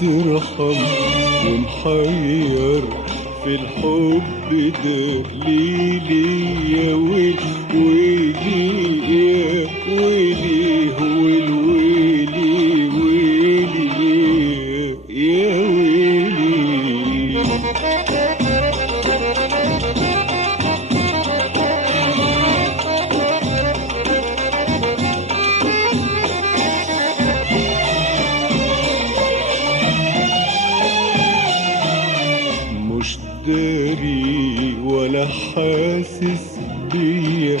ترحم ومحير في الحب ده ليلي يا ويلي ويلي يا ويلي والويلي ويلي يا ويلي. مش داري ولا حاسس بيا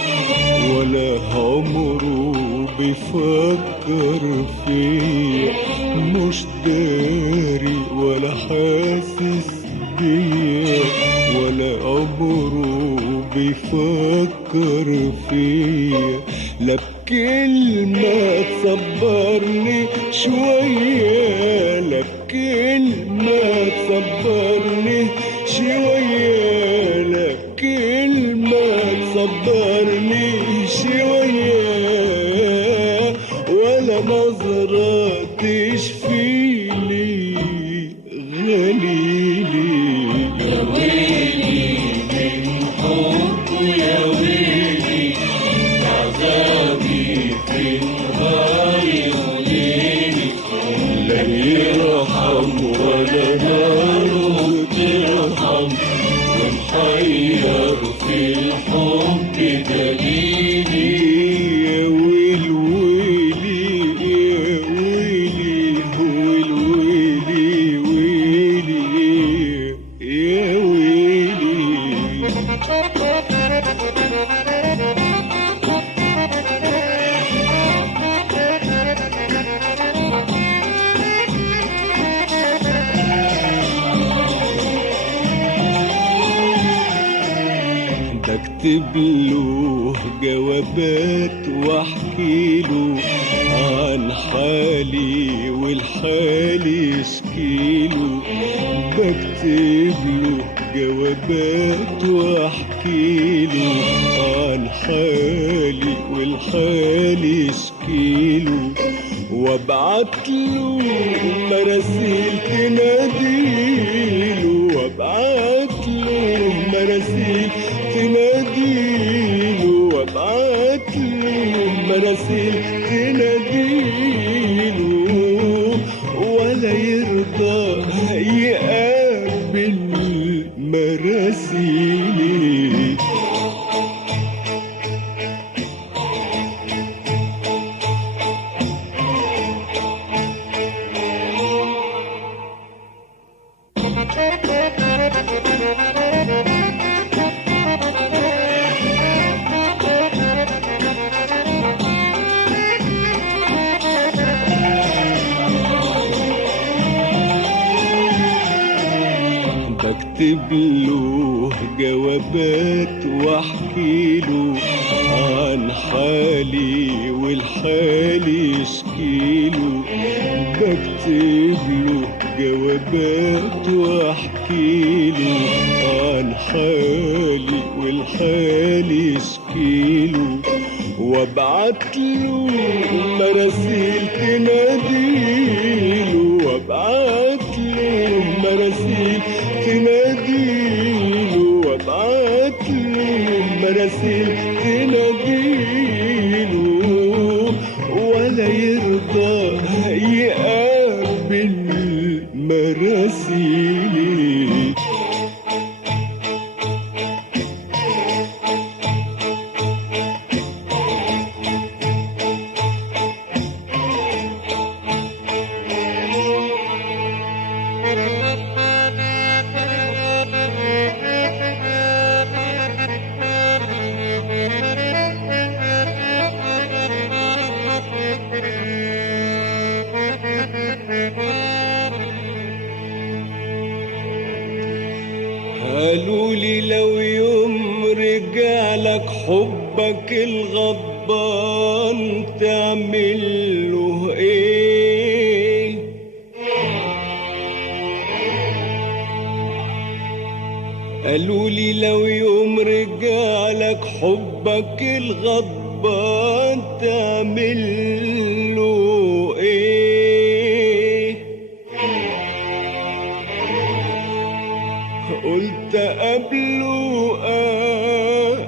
ولا عمره بيفكر فيا. مش داري ولا حاسس بيا ولا عمره بيفكر فيا. لا بكلمة تصبرني شوية لا بكلمة تصبرني شوية لا بكلمة تصبرني شوية ولا نظرة تشفيلي غليلي. يا ويلي من حب يا ويلي عذابي في نهاري وليلي. لا يرحم ولا نار ترحم ومحير في الحب دليلي. يا ويل ويلي يا ويلي والويلي ويلي يا ويلي. بكتب له جوابات واحكي له عن حالي والحالي اشكيله. بكتب له جوابات واحكي له عن حالي والحالي اشكيله. وابعت له مراسيل تناديله وابعت له مراسيل تناديله وابعت له مراسيل تناديله ولا يرضى يقابل مراسيلي. بكتب له جوابات واحكي له عن حالي والحالي اشكيله. بكتب له جوابات واحكي له عن حالي والحالي اشكيله. وابعت له مراسيل تناديله وابعت له مراسيل تناديله وابعت له مراسيل تناديله ولا يرضى يقابل مراسيلي. قالوا لي لو يوم رجعلك حبك الغضبان تعمل له ايه. قالوا لي لو يوم رجعلك حبك الغضبان تعمل له ايه. قلت قبله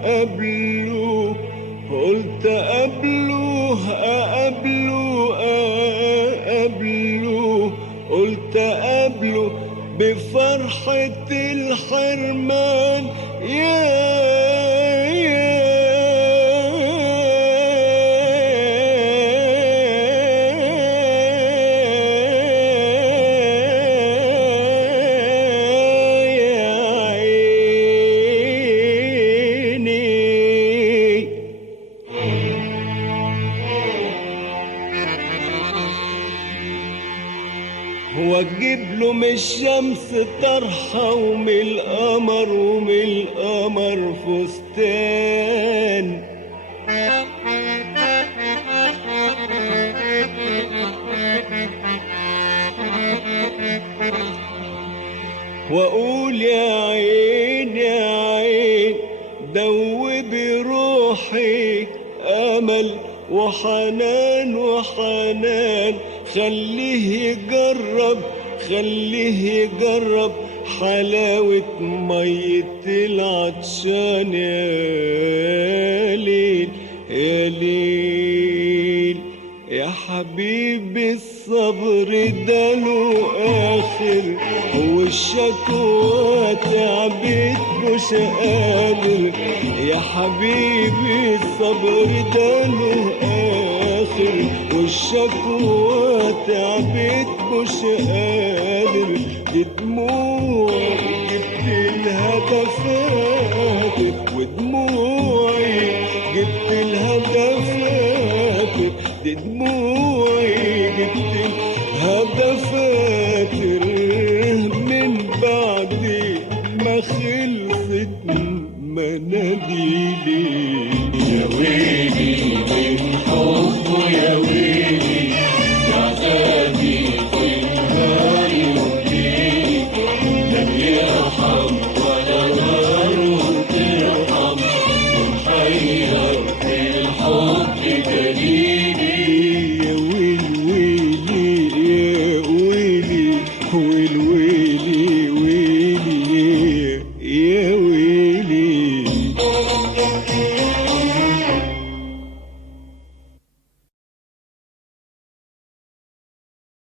قبله، قلت قبله قبله قبله، قلت قبله بفرحة الحرمان واجيب له من الشمس طرحة ومن القمر فستان، واقول يا عين يا عين دوبي روحي امل وحنان وحنان، خليه يجرب حلاوة مية العطشان يا ليل يا ليل يا حبيبي. الصبر ده له آخر والشكوى تعبت مش قادر يا حبيبي. الصبر ده له آخر والشكوى تعبت مش قادر، بدموع جبت الهدفات ودموعي جبت الهدفات، دموعي جبت الهدفات من بعد ما خلصت مناديلي. يا ويلي من حبه يا ويلي، يا عذابي في النار يهديني، لا بيرحم ولا ناره ترحم، ومحير في الحب دليلي. يا ويلي يا ويلي ويلي ويلي ويلي يا ويلي.